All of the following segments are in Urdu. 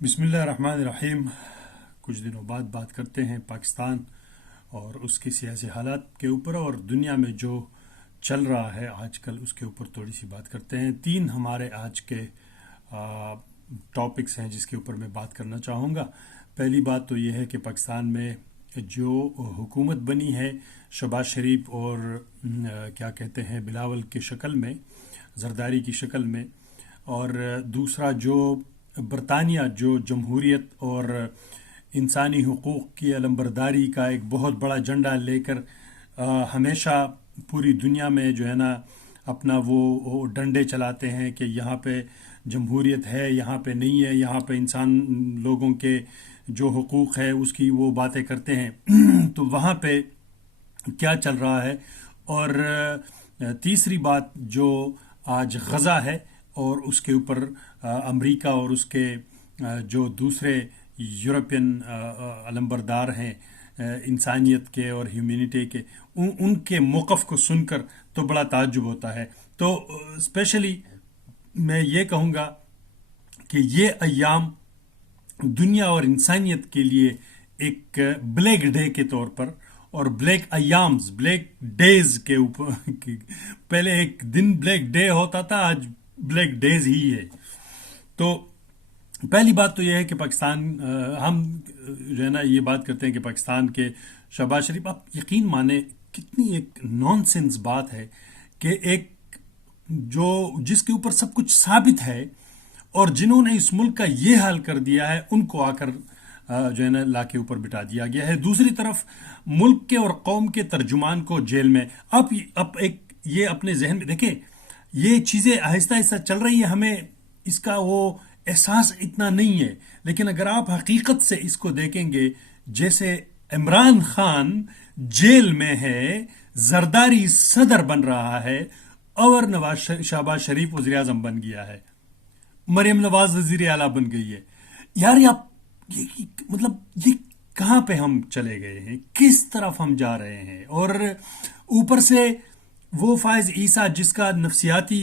بسم اللہ الرحمن الرحیم۔ کچھ دنوں بعد بات کرتے ہیں پاکستان اور اس کے سیاسی حالات کے اوپر، اور دنیا میں جو چل رہا ہے آج کل اس کے اوپر تھوڑی سی بات کرتے ہیں۔ تین ہمارے آج کے ٹاپکس ہیں جس کے اوپر میں بات کرنا چاہوں گا۔ پہلی بات تو یہ ہے کہ پاکستان میں جو حکومت بنی ہے شہباز شریف اور کیا کہتے ہیں بلاول کی شکل میں، زرداری کی شکل میں، اور دوسرا جو برطانیہ جو جمہوریت اور انسانی حقوق کی علمبرداری کا ایک بہت بڑا جھنڈا لے کر ہمیشہ پوری دنیا میں جو ہے نا اپنا وہ ڈنڈے چلاتے ہیں کہ یہاں پہ جمہوریت ہے، یہاں پہ نہیں ہے، یہاں پہ انسان لوگوں کے جو حقوق ہے اس کی وہ باتیں کرتے ہیں تو وہاں پہ کیا چل رہا ہے۔ اور تیسری بات جو آج غزہ ہے اور اس کے اوپر امریکہ اور اس کے جو دوسرے یورپین علمبردار ہیں انسانیت کے اور ہیومینٹی کے، ان کے موقف کو سن کر تو بڑا تعجب ہوتا ہے۔ تو اسپیشلی میں یہ کہوں گا کہ یہ ایام دنیا اور انسانیت کے لیے ایک بلیک ڈے کے طور پر، اور بلیک ایامز، بلیک ڈیز کے اوپر پہلے ایک دن بلیک ڈے ہوتا تھا، آج بلیک ڈیز ہی ہے۔ تو پہلی بات تو یہ ہے کہ پاکستان، ہم جو ہے نا یہ بات کرتے ہیں کہ پاکستان کے شہباز شریف، آپ یقین مانیں کتنی ایک نان سینس بات ہے کہ ایک جس کے اوپر سب کچھ ثابت ہے اور جنہوں نے اس ملک کا یہ حال کر دیا ہے ان کو آ کر جو ہے نا لا کے اوپر بٹھا دیا گیا ہے۔ دوسری طرف ملک کے اور قوم کے ترجمان کو جیل میں۔ اب ایک یہ اپنے ذہن میں دیکھیں، یہ چیزیں آہستہ آہستہ چل رہی ہیں، ہمیں اس کا وہ احساس اتنا نہیں ہے، لیکن اگر آپ حقیقت سے اس کو دیکھیں گے، جیسے عمران خان جیل میں ہے، زرداری صدر بن رہا ہے، اور شہباز شریف وزیر اعظم بن گیا ہے، مریم نواز وزیر اعلیٰ بن گئی ہے۔ یار مطلب یہ کہاں پہ ہم چلے گئے ہیں، کس طرف ہم جا رہے ہیں؟ اور اوپر سے وہ فائز عیسیٰ جس کا نفسیاتی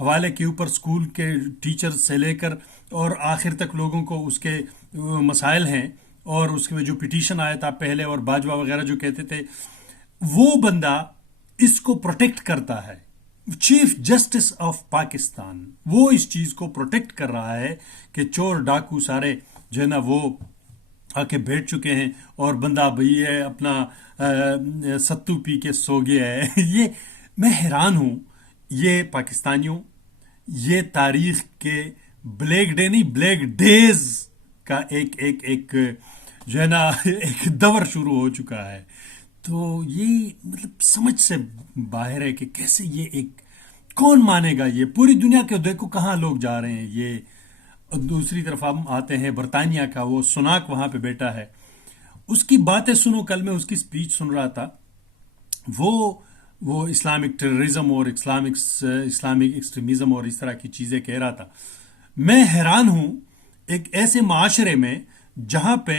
حوالے کے اوپر اسکول کے ٹیچر سے لے کر اور آخر تک لوگوں کو اس کے مسائل ہیں، اور اس کے جو پٹیشن آیا تھا پہلے، اور باجوہ وغیرہ جو کہتے تھے، وہ بندہ اس کو پروٹیکٹ کرتا ہے۔ چیف جسٹس آف پاکستان وہ اس چیز کو پروٹیکٹ کر رہا ہے کہ چور ڈاکو سارے جو ہے نا وہ آ کے بیٹھ چکے ہیں، اور بندہ بھئی ہے اپنا ستو پی کے سو گیا ہے۔ یہ میں حیران ہوں، یہ پاکستانیوں، یہ تاریخ کے بلیک ڈے نہیں، بلیک ڈیز کا ایک جو ہے نا ایک دور شروع ہو چکا ہے۔ تو یہ مطلب سمجھ سے باہر ہے کہ کیسے یہ ایک کون مانے گا؟ یہ پوری دنیا کے دیکھو کہاں لوگ جا رہے ہیں۔ یہ دوسری طرف ہم آتے ہیں برطانیہ کا، وہ سناک وہاں پہ بیٹا ہے، اس کی باتیں سنو۔ کل میں اس کی سپیچ سن رہا تھا، وہ اسلامک ٹیررزم اور اسلامک ایکسٹریمزم اور اس طرح کی چیزیں کہہ رہا تھا۔ میں حیران ہوں ایک ایسے معاشرے میں جہاں پہ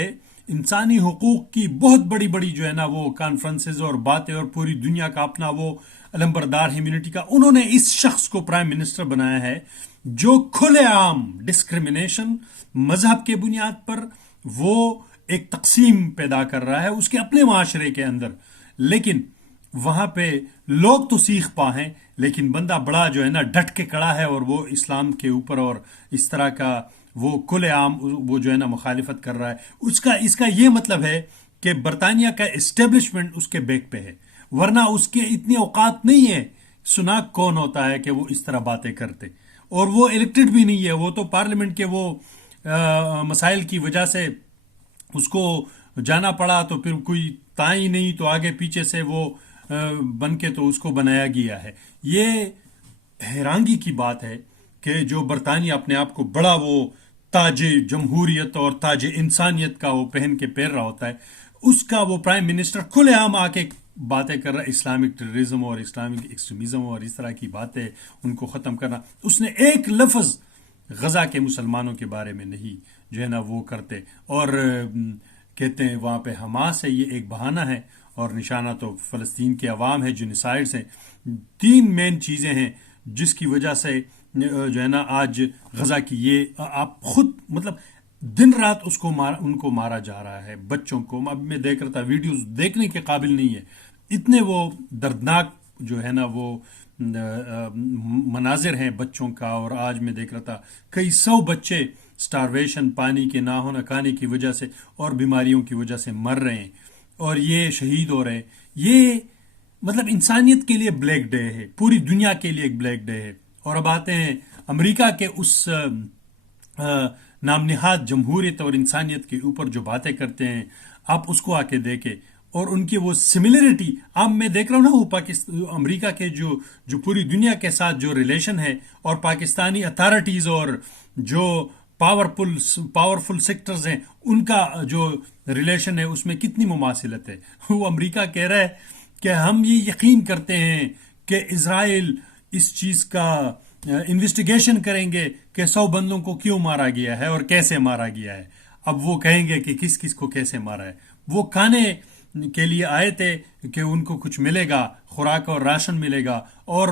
انسانی حقوق کی بہت بڑی بڑی جو ہے نا وہ کانفرنسز اور باتیں، اور پوری دنیا کا اپنا وہ علمبردار ہیومینٹی کا، انہوں نے اس شخص کو پرائم منسٹر بنایا ہے جو کھلے عام ڈسکریمنیشن، مذہب کے بنیاد پر وہ ایک تقسیم پیدا کر رہا ہے اس کے اپنے معاشرے کے اندر۔ لیکن وہاں پہ لوگ تو سیخ پا ہیں، لیکن بندہ بڑا جو ہے نا ڈٹ کے کڑا ہے، اور وہ اسلام کے اوپر اور اس طرح کا وہ کھلے عام وہ جو ہے نا مخالفت کر رہا ہے۔ اس کا یہ مطلب ہے کہ برطانیہ کا اسٹیبلشمنٹ اس کے بیک پہ ہے، ورنہ اس کے اتنی اوقات نہیں ہے۔ سناک کون ہوتا ہے کہ وہ اس طرح باتیں کرتے؟ اور وہ الیکٹڈ بھی نہیں ہے، وہ تو پارلیمنٹ کے وہ مسائل کی وجہ سے اس کو جانا پڑا، تو پھر کوئی تائیں نہیں، تو آگے پیچھے سے وہ بن کے تو اس کو بنایا گیا ہے۔ یہ حیرانگی کی بات ہے کہ جو برطانیہ اپنے آپ کو بڑا وہ تاج جمہوریت اور تاج انسانیت کا وہ پہن کے پھیر رہا ہوتا ہے، اس کا وہ پرائم منسٹر کھلے عام آ کے باتیں کر رہا ہے، اسلامک ٹیررزم اور اسلامک ایکسٹریمزم اور اس طرح کی باتیں ان کو ختم کرنا۔ اس نے ایک لفظ غزہ کے مسلمانوں کے بارے میں نہیں جو ہے نا وہ کرتے، اور کہتے ہیں وہاں پہ حماس ہے، یہ ایک بہانہ ہے، اور نشانہ تو فلسطین کے عوام ہے، جنوسائڈز ہیں۔ تین مین چیزیں ہیں جس کی وجہ سے جو ہے نا آج غزہ کی یہ آپ خود مطلب دن رات ان کو مارا جا رہا ہے، بچوں کو. اب میں دیکھ رہا تھا ویڈیوز، دیکھنے کے قابل نہیں ہے، اتنے وہ دردناک جو ہے نا وہ مناظر ہیں بچوں کا. اور آج میں دیکھ رہا تھا کئی سو بچے سٹارویشن، پانی کے نہ ہونا کھانے کی وجہ سے اور بیماریوں کی وجہ سے مر رہے ہیں، اور یہ شہید ہو رہے ہیں. یہ مطلب انسانیت کے لیے بلیک ڈے ہے، پوری دنیا کے لیے ایک بلیک ڈے ہے. اور اب آتے ہیں امریکہ کے اس نام نہاد جمہوریت اور انسانیت کے اوپر جو باتیں کرتے ہیں، آپ اس کو آ کے دیکھیں. اور ان کی وہ سملرٹی، اب میں دیکھ رہا ہوں نا وہ امریکہ کے جو پوری دنیا کے ساتھ جو ریلیشن ہے، اور پاکستانی اتھارٹیز اور جو پاورفل سیکٹرز ہیں ان کا جو ریلیشن ہے، اس میں کتنی مماثلت ہے. وہ امریکہ کہہ رہا ہے کہ ہم یہ یقین کرتے ہیں کہ اسرائیل اس چیز کا انویسٹیگیشن کریں گے کہ 100 بندوں کو کیوں مارا گیا ہے اور کیسے مارا گیا ہے. اب وہ کہیں گے کہ کس کس کو کیسے مارا ہے. وہ کھانے کے لیے آئے تھے کہ ان کو کچھ ملے گا، خوراک اور راشن ملے گا، اور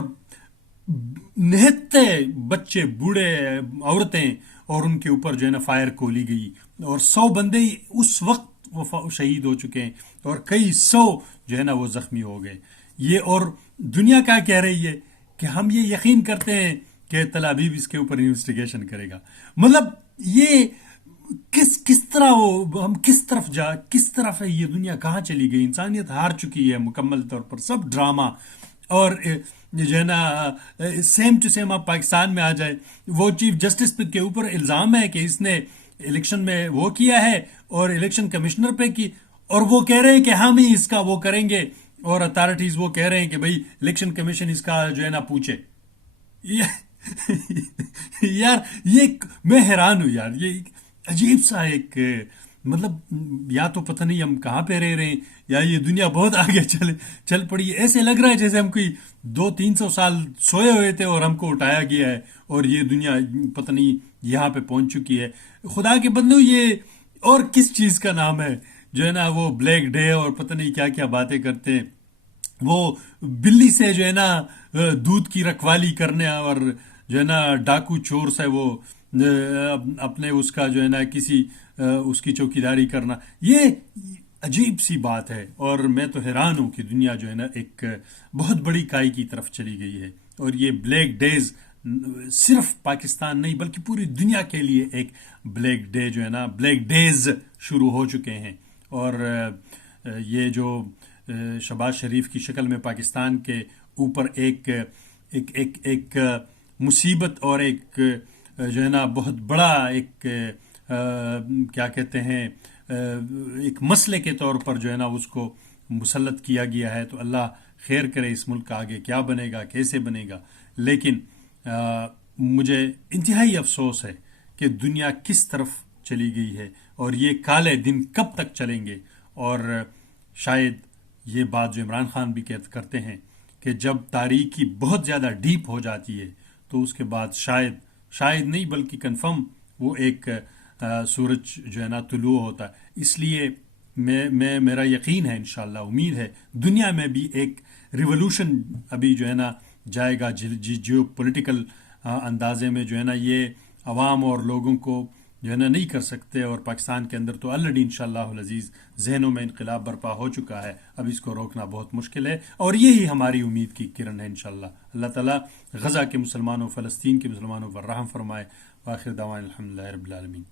نہتے بچے، بوڑھے، عورتیں، اور ان کے اوپر جو ہے نا فائر کھولی گئی، اور 100 بندے اس وقت وہ شہید ہو چکے ہیں، اور کئی سو جو ہے نا وہ زخمی ہو گئے. یہ اور دنیا کیا کہہ رہی ہے کہ ہم یہ یقین کرتے ہیں کہ تل ابیب اس کے اوپر انویسٹیگیشن کرے گا. مطلب یہ کس طرح ہم کس طرف ہے یہ دنیا، کہاں چلی گئی؟ انسانیت ہار چکی ہے مکمل طور پر. سب ڈرامہ. اور جو ہے نا سیم ٹو سیم آپ پاکستان میں آ جائے، وہ چیف جسٹس کے اوپر الزام ہے کہ اس نے الیکشن میں وہ کیا ہے اور الیکشن کمشنر پہ کی، اور وہ کہہ رہے ہیں کہ ہم ہی اس کا وہ کریں گے، اور اتھارٹیز وہ کہہ رہے ہیں کہ بھئی الیکشن کمیشن اس کا جو ہے نا پوچھے. یار یہ میں حیران ہوں یار. یہ عجیب سا ایک مطلب، یا تو پتہ نہیں ہم کہاں پہ رہ رہے ہیں، یا یہ دنیا بہت آگے چل پڑی ہے. ایسے لگ رہا ہے جیسے ہم کوئی 200-300 سال سوئے ہوئے تھے اور ہم کو اٹھایا گیا ہے، اور یہ دنیا پتہ نہیں یہاں پہ پہنچ چکی ہے. خدا کے بندو، یہ اور کس چیز کا نام ہے جو ہے نا وہ بلیک ڈے اور پتہ نہیں کیا کیا باتیں کرتے ہیں. وہ بلی سے جو ہے نا دودھ کی رکھوالی کرنے، اور جو ہے نا ڈاکو چور سے وہ اپنے اس کا جو ہے نا کسی اس کی چوکیداری کرنا. یہ عجیب سی بات ہے، اور میں تو حیران ہوں کہ دنیا جو ہے نا ایک بہت بڑی کائی کی طرف چلی گئی ہے. اور یہ بلیک ڈیز صرف پاکستان نہیں بلکہ پوری دنیا کے لیے ایک بلیک ڈے جو ہے نا، بلیک ڈیز شروع ہو چکے ہیں. اور یہ جو شہباز شریف کی شکل میں پاکستان کے اوپر ایک ایک ایک ایک مصیبت اور ایک جو ہے نا بہت بڑا ایک کیا کہتے ہیں ایک مسئلے کے طور پر جو ہے نا اس کو مسلط کیا گیا ہے. تو اللہ خیر کرے اس ملک کا آگے کیا بنے گا، کیسے بنے گا. لیکن مجھے انتہائی افسوس ہے کہ دنیا کس طرف چلی گئی ہے، اور یہ کالے دن کب تک چلیں گے. اور شاید یہ بات جو عمران خان بھی کرتے ہیں کہ جب تاریکی بہت زیادہ ڈیپ ہو جاتی ہے تو اس کے بعد شاید نہیں بلکہ کنفرم وہ ایک سورج جو ہے نا طلوع ہوتا ہے. اس لیے میرا یقین ہے، انشاءاللہ امید ہے، دنیا میں بھی ایک ریولوشن ابھی جو ہے نا جائے گا جیو پولیٹیکل اندازے میں. جو ہے نا یہ عوام اور لوگوں کو جو ہے نا نہیں کر سکتے، اور پاکستان کے اندر تو آلریڈی انشاءاللہ العزیز ذہنوں میں انقلاب برپا ہو چکا ہے. اب اس کو روکنا بہت مشکل ہے، اور یہی ہماری امید کی کرن ہے انشاءاللہ. اللہ تعالیٰ غزہ کے مسلمانوں، فلسطین کے مسلمانوں پر رحم فرمائے. وآخر دعوانا الحمدللہ رب العالمین.